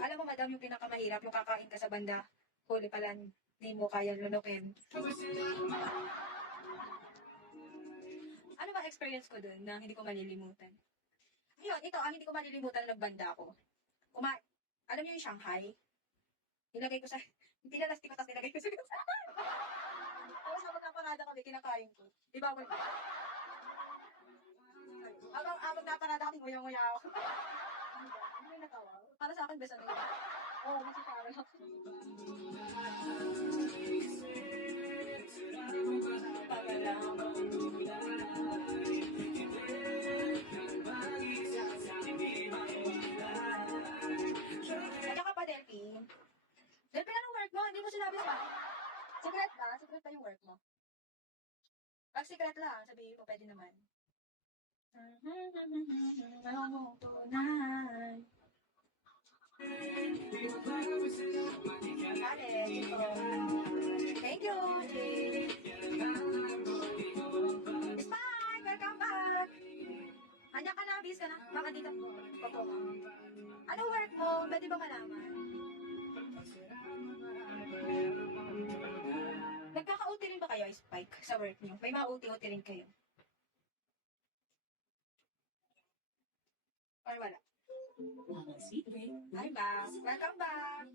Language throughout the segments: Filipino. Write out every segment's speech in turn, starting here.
Alam mo, madam, yung pinakamahirap, yung kakain ka sa banda, huli pala, hindi mo kaya lunukin. Ano ba experience ko dun na hindi ko malilimutan? Ayun, ito, ang hindi ko malilimutan na nagbanda ako. Alam niyo yung Shanghai? Nilagay ko sa, pinalastik ko, tapos nilagay ko sa tapos habang naparada kami, kinakain ko. Di ba, wala? Habang naparada kami, nguyang-nguya ako. Ano yung natawa? Para sa akin, besa na yun. Oo, kasi para ako. At saka pa, Delphine. Delphine, anong work mo? Hindi mo sinabi sa akin. Secret ba? Secret pa yung work mo? Pag secret lang, sabihin ko, pwede naman. Ano mo tunay? Thank you, Jay. It's fine, welcome back. Hanya ka na, bis ka na. Baka dito po. Ano work mo? Pwede ba malaman? Nagkaka-OT rin ba kayo, Spike, sa work niyo? May mga OT-OT rin kayo? Or wala? Sige. Hi, back. Welcome back.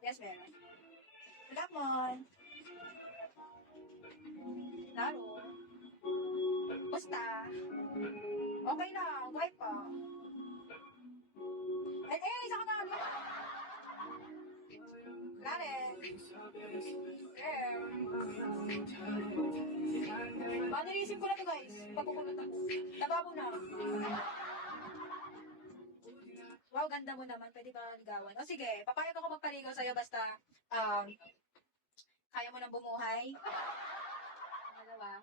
Yes, meron. Good afternoon. Laro. Basta. Okay lang. Wipe pa. Isa ka na ulit. Laren. Manirisip ko na to, guys. Pagkukulot ako. Nababo na. Wow, ganda mo naman. Pwede ba ligawan? O sige, papayag ako magpaligaw sa'yo basta kaya mo nang bumuhay. Pangalawa,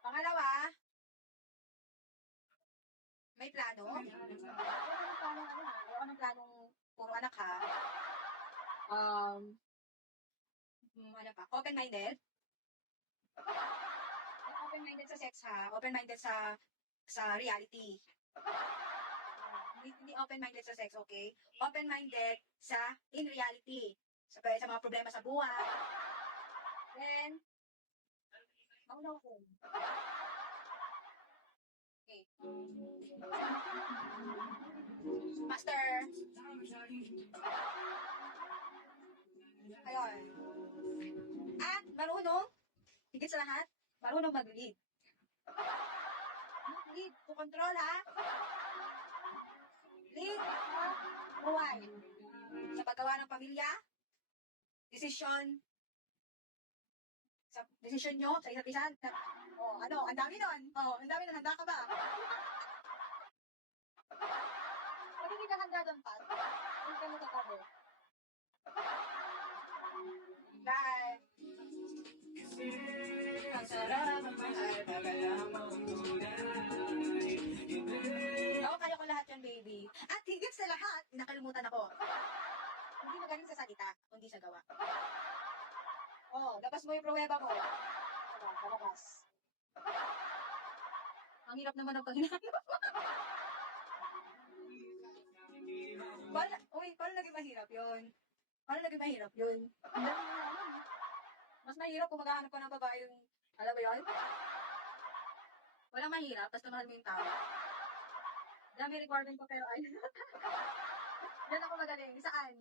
pangalawa, may plano. Ayaw ng planong puro anak ha. Ano pa? Open-minded. Open-minded sa sex ha. Open-minded sa reality. Hindi open-minded sa sex, okay? Open-minded sa in reality. Sa mga problema sa buhay. Then, maunaw ko. Okay. Master. Ayun. At marunong, higit sa lahat, marunong mag-lead. Lead to control, ha? Lead sa buhay. Sa paggawa ng pamilya, desisyon nyo, sa isa't isa. Ang dami nun. Handa ka ba? Pag hindi ka handa doon, Pat, hindi ka magkakabo. Bye! Ang sarap ang mahal, pagalamang tunay. Kaya ko lahat yan, baby. At higit sa lahat, nakalimutan ako. Hindi magaling sa salita, kundi sa gawa. Labas mo yung pruweba mo. Palabas. Ang hirap naman ang panghinaan. Paano naging mahirap yun? Mas mahirap kung maghahanap ka ng babae yung, alam mo yun? Walang mahirap, basta mahal mo yung tao. Dami requirement ko pero ay. Diyan ako magaling. Saan?